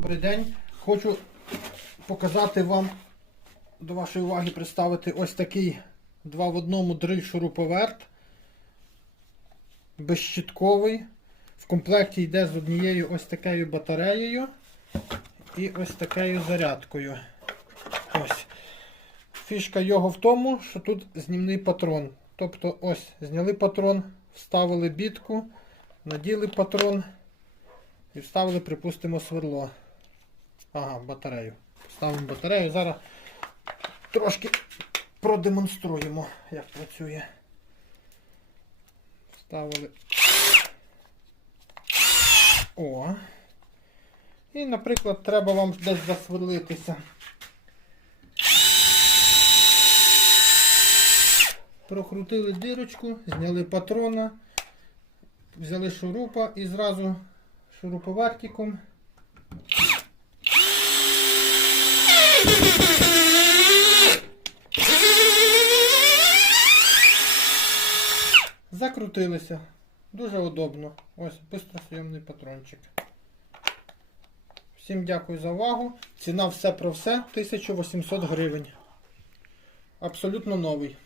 Добрий день. Хочу показати вам, до вашої уваги представити ось такий два в одному дриль шуруповерт. Безщітковий. В комплекті йде з однією ось такою батареєю і ось такою зарядкою. Ось. Фішка його в тому, що тут знімний патрон. Тобто ось зняли патрон, вставили бітку, наділи патрон і вставили, припустимо, сверло. Ага, батарею. Ставимо батарею. Зараз трошки продемонструємо, як працює. Вставили. О. І, наприклад, треба вам десь засверлитися. Прокрутили дирочку, зняли патрона, взяли шурупа і зразу шуруповертиком. Закрутилися. Дуже удобно. Ось пустосйомний патрончик. Всім дякую за увагу. Ціна все про все 1800 гривень. Абсолютно новий.